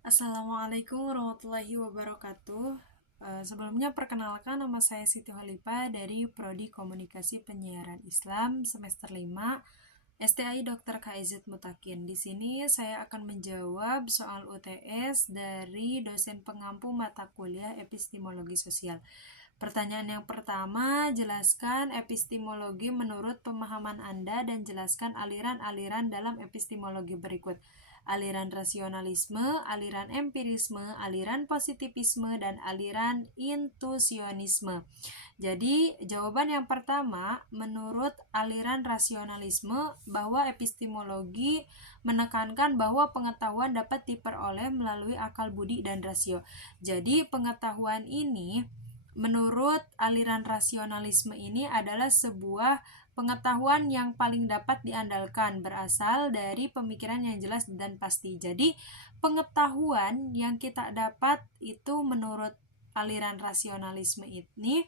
Assalamualaikum warahmatullahi wabarakatuh. Sebelumnya perkenalkan, nama saya Siti Holipa dari Prodi Komunikasi Penyiaran Islam semester 5 STI Dr. KIZ Mutakin. Di sini saya akan menjawab soal UTS dari dosen pengampu mata kuliah Epistemologi Sosial. Pertanyaan yang pertama, jelaskan epistemologi menurut pemahaman Anda dan jelaskan aliran-aliran dalam epistemologi berikut: aliran rasionalisme, aliran empirisme, aliran positivisme, dan aliran intuisionisme. Jadi, jawaban yang pertama, menurut aliran rasionalisme, bahwa epistemologi menekankan bahwa pengetahuan dapat diperoleh melalui akal budi dan rasio. Jadi, pengetahuan ini menurut aliran rasionalisme ini adalah sebuah pengetahuan yang paling dapat diandalkan, berasal dari pemikiran yang jelas dan pasti. Jadi, pengetahuan yang kita dapat itu menurut aliran rasionalisme ini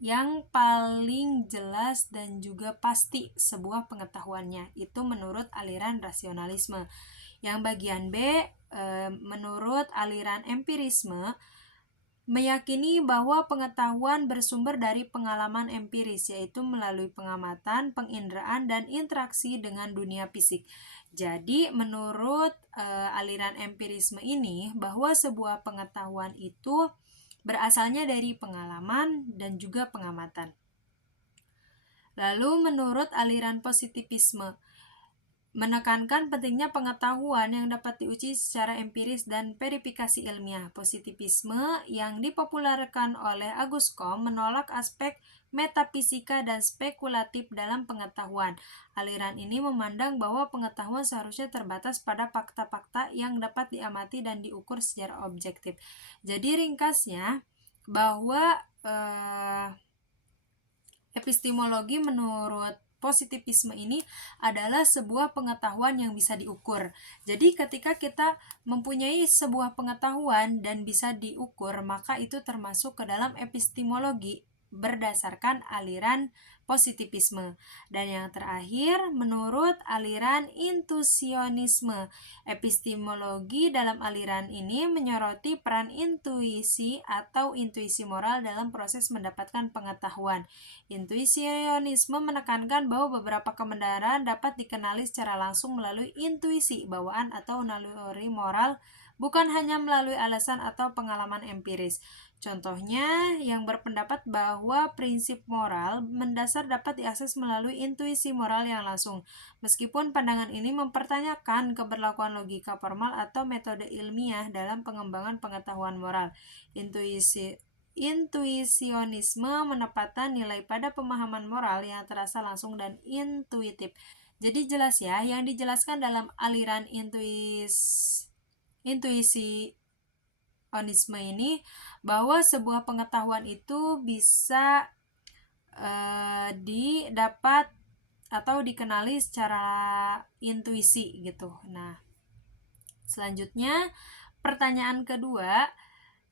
yang paling jelas dan juga pasti sebuah pengetahuannya itu menurut aliran rasionalisme. Yang bagian B, menurut aliran empirisme, meyakini bahwa pengetahuan bersumber dari pengalaman empiris, yaitu melalui pengamatan, penginderaan, dan interaksi dengan dunia fisik. Jadi, menurut aliran empirisme ini, bahwa sebuah pengetahuan itu berasalnya dari pengalaman dan juga pengamatan. Lalu, menurut aliran positivisme, menekankan pentingnya pengetahuan yang dapat diuji secara empiris dan verifikasi ilmiah. Positivisme yang dipopulerkan oleh Auguste Comte menolak aspek metafisika dan spekulatif dalam pengetahuan. Aliran ini memandang bahwa pengetahuan seharusnya terbatas pada fakta-fakta yang dapat diamati dan diukur secara objektif. Jadi ringkasnya bahwa epistemologi menurut positivisme ini adalah sebuah pengetahuan yang bisa diukur. Jadi ketika kita mempunyai sebuah pengetahuan dan bisa diukur, maka itu termasuk ke dalam epistemologi berdasarkan aliran positivisme. Dan yang terakhir, menurut aliran intuisionisme, epistemologi dalam aliran ini menyoroti peran intuisi atau intuisi moral dalam proses mendapatkan pengetahuan. Intuisionisme menekankan bahwa beberapa kebenaran dapat dikenali secara langsung melalui intuisi, bawaan, atau naluri moral, bukan hanya melalui alasan atau pengalaman empiris. Contohnya, yang berpendapat bahwa prinsip moral mendasar dapat diakses melalui intuisi moral yang langsung. Meskipun pandangan ini mempertanyakan keberlakuan logika formal atau metode ilmiah dalam pengembangan pengetahuan moral. Intuisionisme menempatkan nilai pada pemahaman moral yang terasa langsung dan intuitif. Jadi jelas ya, yang dijelaskan dalam aliran intuisi onisme ini bahwa sebuah pengetahuan itu bisa didapat atau dikenali secara intuisi gitu. Nah, selanjutnya pertanyaan kedua,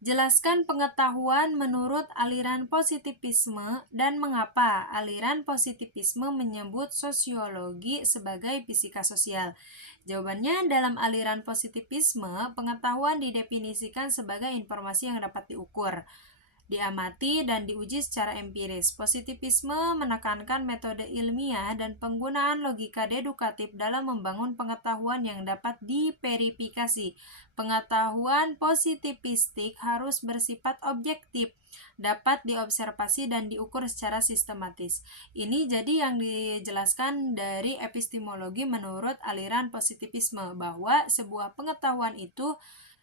jelaskan pengetahuan menurut aliran positivisme dan mengapa aliran positivisme menyebut sosiologi sebagai fisika sosial. Jawabannya, dalam aliran positivisme, pengetahuan didefinisikan sebagai informasi yang dapat diukur, diamati, dan diuji secara empiris. Positivisme menekankan metode ilmiah dan penggunaan logika dedukatif dalam membangun pengetahuan yang dapat diverifikasi. Pengetahuan positivistik harus bersifat objektif, dapat diobservasi dan diukur secara sistematis. Ini jadi yang dijelaskan dari epistemologi menurut aliran positivisme, bahwa sebuah pengetahuan itu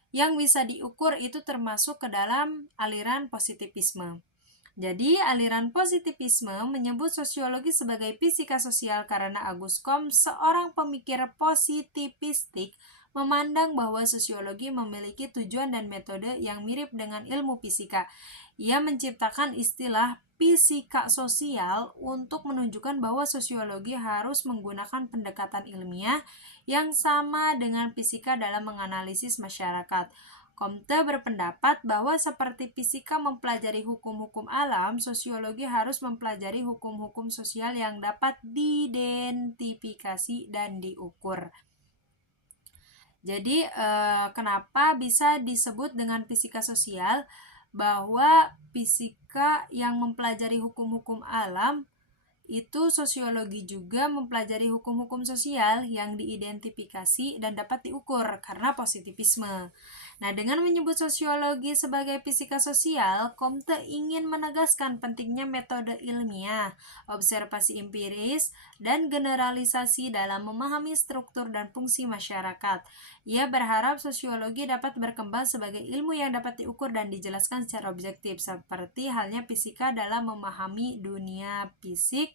yang bisa diukur itu termasuk ke dalam aliran positivisme. Jadi, aliran positivisme menyebut sosiologi sebagai fisika sosial karena Auguste Comte, seorang pemikir positivistik, memandang bahwa sosiologi memiliki tujuan dan metode yang mirip dengan ilmu fisika. Ia menciptakan istilah fisika sosial untuk menunjukkan bahwa sosiologi harus menggunakan pendekatan ilmiah yang sama dengan fisika dalam menganalisis masyarakat. Comte berpendapat bahwa seperti fisika mempelajari hukum-hukum alam, sosiologi harus mempelajari hukum-hukum sosial yang dapat diidentifikasi dan diukur. Jadi kenapa bisa disebut dengan fisika sosial? Bahwa fisika yang mempelajari hukum-hukum alam itu sosiologi juga mempelajari hukum-hukum sosial yang diidentifikasi dan dapat diukur karena positivisme. Nah, dengan menyebut sosiologi sebagai fisika sosial, Comte ingin menegaskan pentingnya metode ilmiah, observasi empiris, dan generalisasi dalam memahami struktur dan fungsi masyarakat. Ia berharap sosiologi dapat berkembang sebagai ilmu yang dapat diukur dan dijelaskan secara objektif, seperti halnya fisika dalam memahami dunia fisik.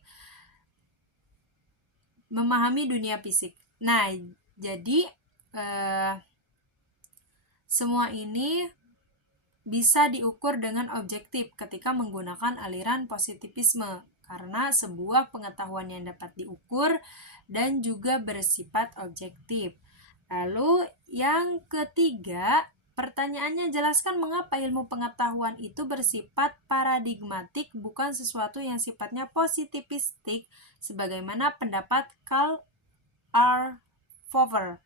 Nah, jadi semua ini bisa diukur dengan objektif ketika menggunakan aliran positivisme karena sebuah pengetahuan yang dapat diukur dan juga bersifat objektif. Lalu yang ketiga, pertanyaannya, jelaskan mengapa ilmu pengetahuan itu bersifat paradigmatik bukan sesuatu yang sifatnya positivistik sebagaimana pendapat Karl R. Popper.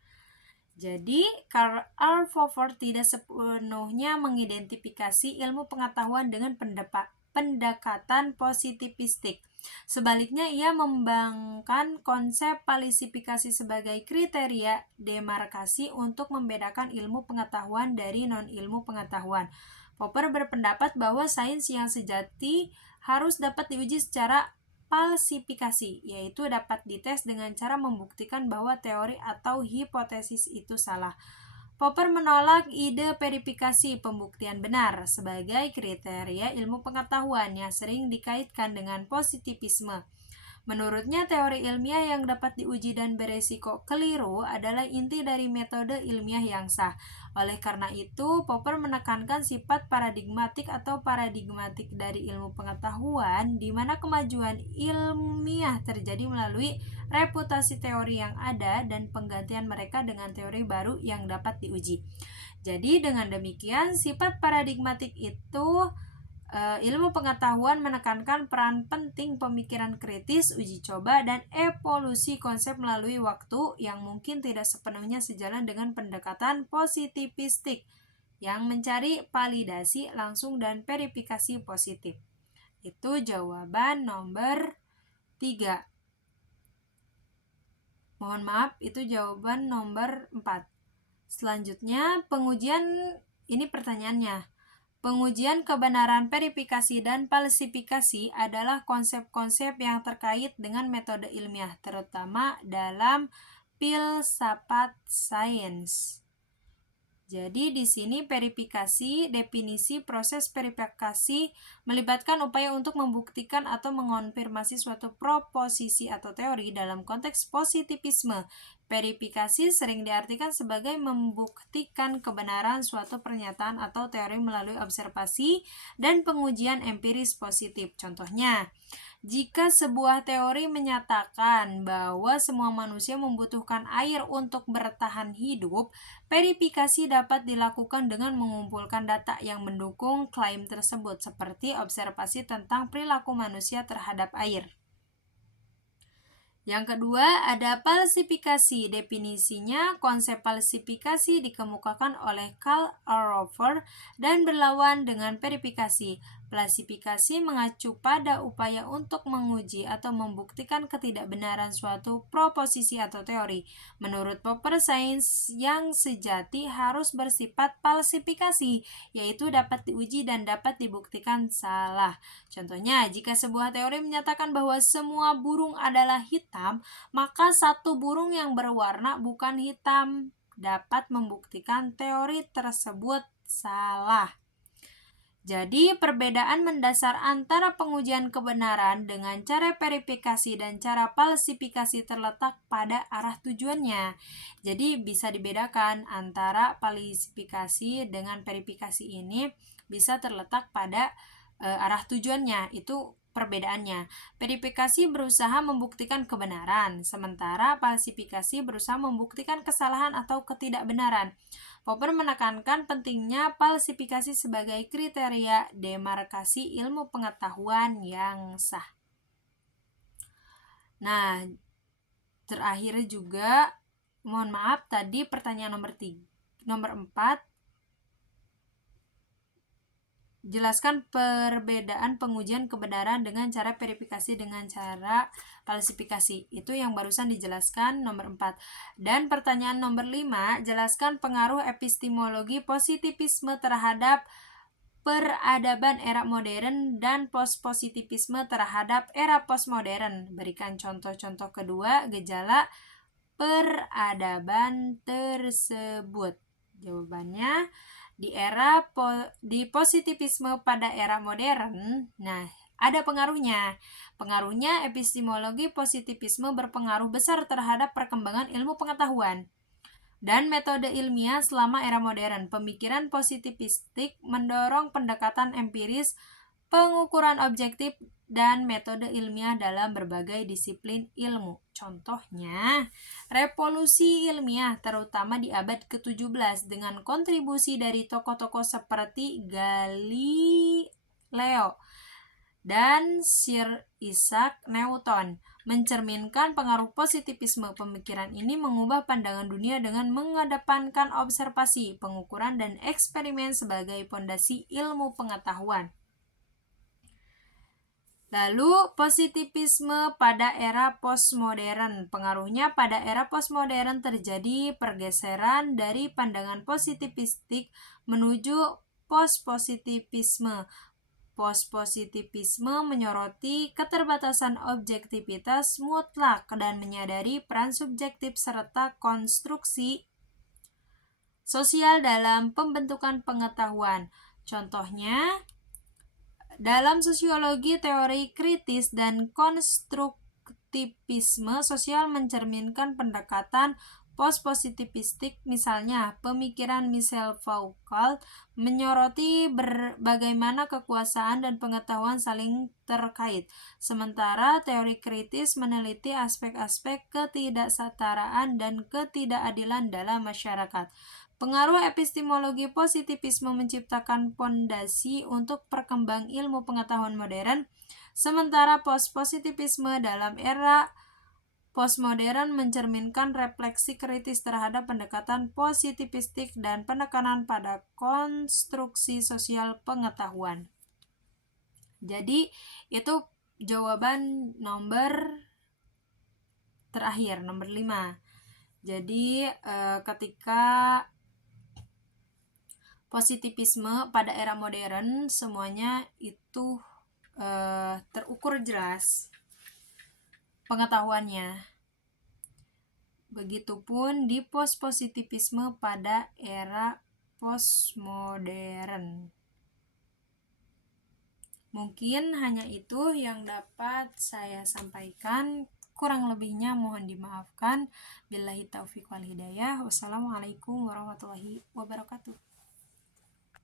Jadi, Karl R. Popper tidak sepenuhnya mengidentifikasi ilmu pengetahuan dengan pendekatan positivistik. Sebaliknya, ia membangkan konsep falsifikasi sebagai kriteria demarkasi untuk membedakan ilmu pengetahuan dari non-ilmu pengetahuan. Popper berpendapat bahwa sains yang sejati harus dapat diuji secara falsifikasi, yaitu dapat dites dengan cara membuktikan bahwa teori atau hipotesis itu salah. Popper menolak ide verifikasi pembuktian benar sebagai kriteria ilmu pengetahuan yang sering dikaitkan dengan positivisme. Menurutnya, teori ilmiah yang dapat diuji dan beresiko keliru adalah inti dari metode ilmiah yang sah. Oleh karena itu, Popper menekankan sifat paradigmatik atau paradigmatik dari ilmu pengetahuan, di mana kemajuan ilmiah terjadi melalui reputasi teori yang ada dan penggantian mereka dengan teori baru yang dapat diuji. Jadi, dengan demikian, sifat paradigmatik itu ilmu pengetahuan menekankan peran penting pemikiran kritis, uji coba, dan evolusi konsep melalui waktu yang mungkin tidak sepenuhnya sejalan dengan pendekatan positivistik yang mencari validasi langsung dan verifikasi positif. Itu jawaban nomor 3. Mohon maaf, itu jawaban nomor 4. Selanjutnya, pengujian, ini pertanyaannya. Pengujian kebenaran verifikasi dan falsifikasi adalah konsep-konsep yang terkait dengan metode ilmiah, terutama dalam filsafat sains. Jadi di sini verifikasi, definisi proses verifikasi melibatkan upaya untuk membuktikan atau mengonfirmasi suatu proposisi atau teori dalam konteks positivisme. Verifikasi sering diartikan sebagai membuktikan kebenaran suatu pernyataan atau teori melalui observasi dan pengujian empiris positif. Contohnya, jika sebuah teori menyatakan bahwa semua manusia membutuhkan air untuk bertahan hidup, verifikasi dapat dilakukan dengan mengumpulkan data yang mendukung klaim tersebut, seperti observasi tentang perilaku manusia terhadap air. Yang kedua, ada falsifikasi. Definisinya, konsep falsifikasi dikemukakan oleh Karl R. Popper dan berlawan dengan verifikasi. Falsifikasi mengacu pada upaya untuk menguji atau membuktikan ketidakbenaran suatu proposisi atau teori. Menurut Popper, sains yang sejati harus bersifat falsifikasi, yaitu dapat diuji dan dapat dibuktikan salah. Contohnya, jika sebuah teori menyatakan bahwa semua burung adalah hitam, maka satu burung yang berwarna bukan hitam dapat membuktikan teori tersebut salah. Jadi, perbedaan mendasar antara pengujian kebenaran dengan cara verifikasi dan cara falsifikasi terletak pada arah tujuannya. Jadi, bisa dibedakan antara falsifikasi dengan verifikasi ini bisa terletak pada arah tujuannya, itu perbedaannya. Verifikasi berusaha membuktikan kebenaran, sementara falsifikasi berusaha membuktikan kesalahan atau ketidakbenaran. Popper menekankan pentingnya falsifikasi sebagai kriteria demarkasi ilmu pengetahuan yang sah. Nah, terakhir juga mohon maaf, tadi pertanyaan nomor 4, jelaskan perbedaan pengujian kebenaran dengan cara verifikasi dengan cara falsifikasi. Itu yang barusan dijelaskan nomor 4. Dan pertanyaan nomor 5, jelaskan pengaruh epistemologi positivisme terhadap peradaban era modern dan positivisme terhadap era postmodern. Berikan contoh-contoh kedua gejala peradaban tersebut. Jawabannya, di positivisme pada era modern, nah ada pengaruhnya. Pengaruhnya, epistemologi positivisme berpengaruh besar terhadap perkembangan ilmu pengetahuan dan metode ilmiah selama era modern. Pemikiran positivistik mendorong pendekatan empiris, pengukuran objektif, dan metode ilmiah dalam berbagai disiplin ilmu. Contohnya, revolusi ilmiah terutama di abad ke-17 dengan kontribusi dari tokoh-tokoh seperti Galileo dan Sir Isaac Newton mencerminkan pengaruh positivisme. Pemikiran ini mengubah pandangan dunia dengan mengedepankan observasi, pengukuran, dan eksperimen sebagai pondasi ilmu pengetahuan. Lalu, positivisme pada era postmodern. Pengaruhnya, pada era postmodern terjadi pergeseran dari pandangan positivistik menuju postpositivisme. Postpositivisme menyoroti keterbatasan objektivitas mutlak dan menyadari peran subjektif serta konstruksi sosial dalam pembentukan pengetahuan. Contohnya, dalam sosiologi teori kritis dan konstruktivisme sosial mencerminkan pendekatan postpositivistik. Misalnya, pemikiran Michel Foucault menyoroti bagaimana kekuasaan dan pengetahuan saling terkait, sementara teori kritis meneliti aspek-aspek ketidaksetaraan dan ketidakadilan dalam masyarakat. Pengaruh epistemologi positivisme menciptakan pondasi untuk perkembang ilmu pengetahuan modern, sementara positivisme dalam era postmodern mencerminkan refleksi kritis terhadap pendekatan positivistik dan penekanan pada konstruksi sosial pengetahuan. Jadi, itu jawaban nomor terakhir, nomor 5. Jadi, ketika positivisme pada era modern semuanya itu terukur jelas pengetahuannya. Begitupun di positivisme pada era postmodern. Mungkin hanya itu yang dapat saya sampaikan. Kurang lebihnya mohon dimaafkan. Billahi taufiq wal hidayah. Wassalamualaikum warahmatullahi wabarakatuh.